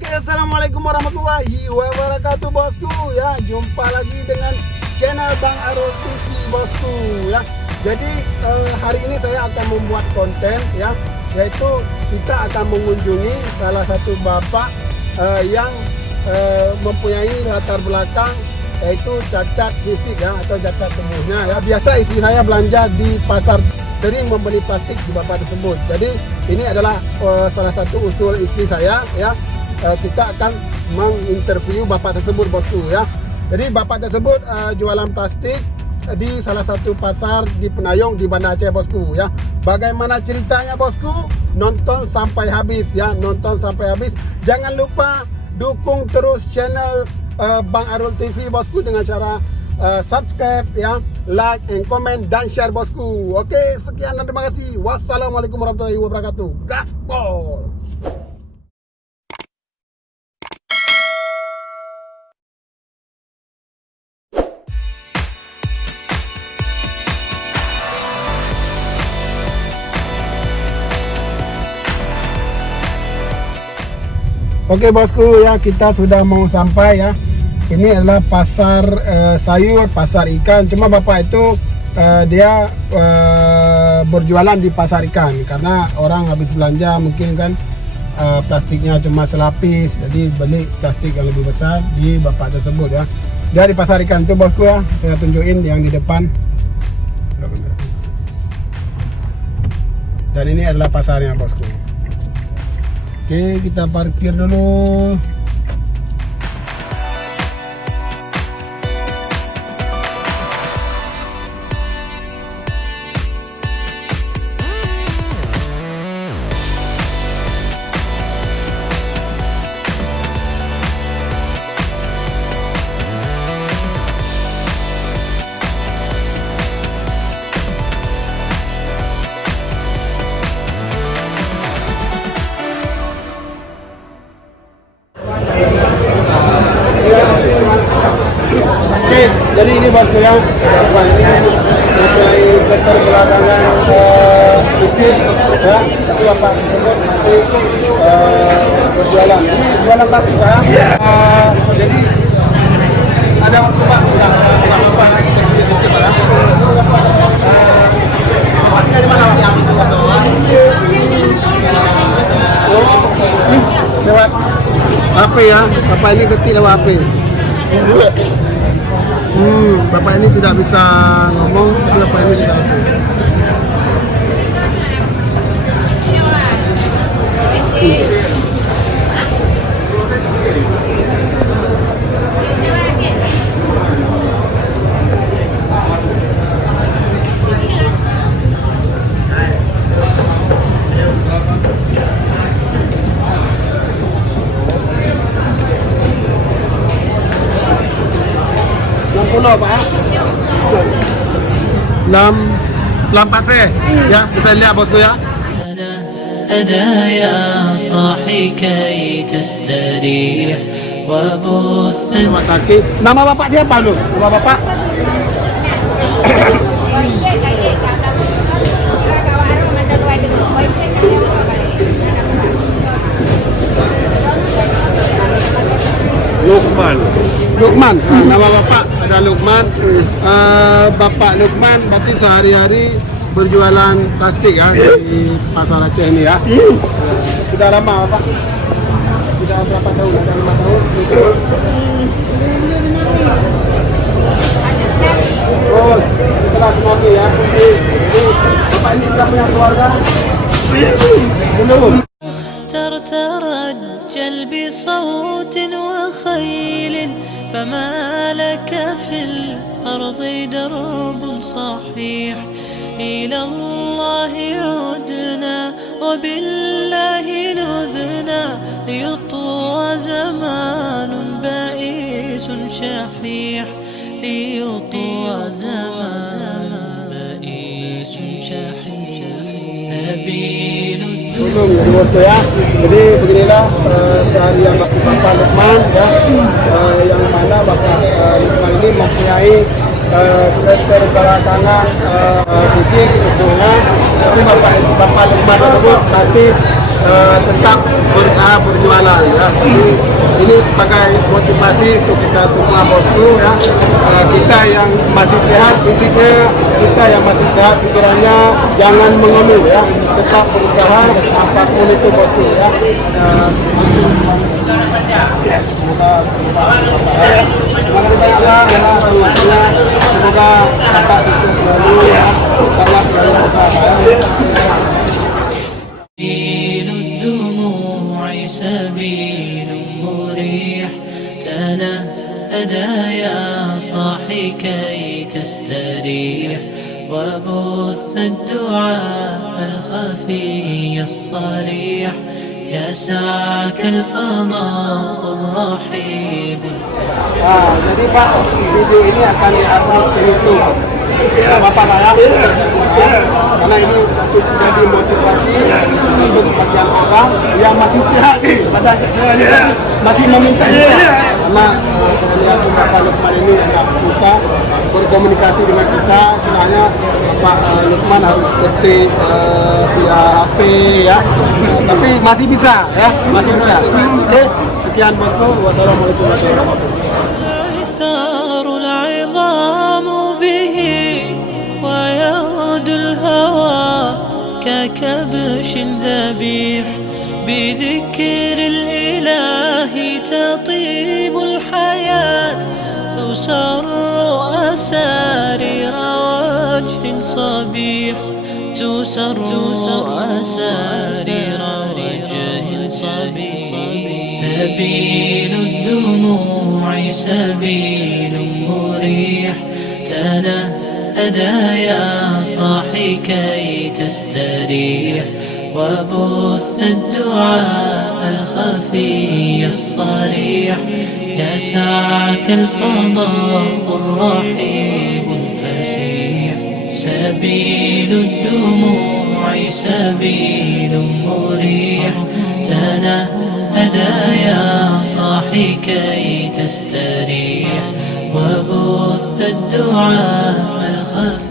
Oke, assalamualaikum warahmatullahi wabarakatuh bosku ya. Jumpa lagi dengan channel Bang Arul TV bosku ya. Jadi hari ini saya akan membuat konten ya, yaitu kita akan mengunjungi salah satu bapak yang mempunyai latar belakang yaitu cacat fisik ya, atau cacat tubuhnya ya. Biasa istri saya belanja di pasar, sering membeli plastik di bapak tersebut. Jadi ini adalah salah satu usul istri saya ya. Kita akan menginterview bapak tersebut bosku ya. Jadi bapak tersebut jualan plastik di salah satu pasar di Penayong di Banda Aceh bosku ya. Bagaimana ceritanya bosku? Nonton sampai habis ya, nonton sampai habis. Jangan lupa dukung terus channel Bang Arul TV bosku dengan cara subscribe ya, like and comment dan share bosku. Oke, sekian dan terima kasih. Wassalamualaikum warahmatullahi wabarakatuh. Gaspol. Oke bosku ya, kita sudah mau sampai ya. Ini adalah pasar sayur, pasar ikan. Cuma bapak itu dia berjualan di pasar ikan karena orang habis belanja mungkin kan plastiknya cuma selapis, jadi beli plastik yang lebih besar di bapak tersebut ya. Dia di pasar ikan itu bosku ya. Saya tunjukin yang di depan. Dan ini adalah pasarnya bosku. Oke, kita parkir dulu. Oke, jadi ini bosku ya, ini mulai keterbelakangan mesin ya, itu bapak tersebut masih berjualan. Ini jualan plastik ya. Jadi ada waktu pak, udah apa dari mana pak? Lewat HP ya, bapak ini ketik lewat HP. Bapak ini tidak bisa ngomong, bapak ini tidak ada. Pak, lampasnya ya, bisa lihat bosku ya. أنا يا صاحي كي تستريح وبث. Nama bapak siapa lu? Nama bapak? Lukman. Lukman, nama bapak ada Lukman. Bapak Lukman berarti sehari-hari berjualan plastik ya di pasar Aceh ini ya. Sudah lama bapak? Sudah berapa tahun? Sudah 5 tahun? Oh, setelah tsunami ya. Jadi bapak ini sudah punya keluarga? Belum. ترجل بصوت وخيل فما لك في الأرض درب صحيح إلى الله عدنا وبالله نذنا ليطوى زمان بائس شحيح ليطوى زمان بائس شحيح سبيل Belum jadi bosku ya. Jadi beginilah seharian bapak Lukman ya, yang mana bapak Lukman ini mempunyai keterbelakangan fisik utuhnya, tapi bapak Lukman tersebut masih tetap berusaha berjualan ya. Ini sebagai motivasi untuk kita semua bosku ya. Kita yang masih sehat fisiknya, kita yang masih sehat pikirannya, jangan mengeluh ya. Tetap berusaha apapun itu bosku ya. Terima kasih banyak ya, semoga Bapak sukses selalu ya, karena selalu usaha. سبيل الدموع سبيل مريح تنهدى يا صاحي كي تستريح وبث الدعاء الخفي الصريح يسعك الفضاء الرحيب. Jadi Pak, video ini akan diupload ke YouTube. Bapak ya, karena ini untuk jadi motivasi untuk bagian orang yang masih sehat nih, masih meminta karena saya lihat Bapak Lukman ini agak susah berkomunikasi dengan kita, istilahnya Pak Lukman harus ketik via HP ya, tapi masih bisa ya, masih bisa. Oke, sekian bosku, wassalamualaikum warahmatullahi wabarakatuh. عثار العظام به ويغدو الهوى ككبش ذبيح بذكر الإله تطيب الحياة تسر أسارير وجه صبيح تسر أسارير وجه صبيح. سبيل الدموع سبيل مريح تنهدى يا صاحي كي تستريح وبث الدعاء الخفي الصريح يسعك الفضاء الرحيب الفسيح. سبيل الدموع سبيل مريح تنهدى يا صاحي كي تستريح وبث الدعاء الخفي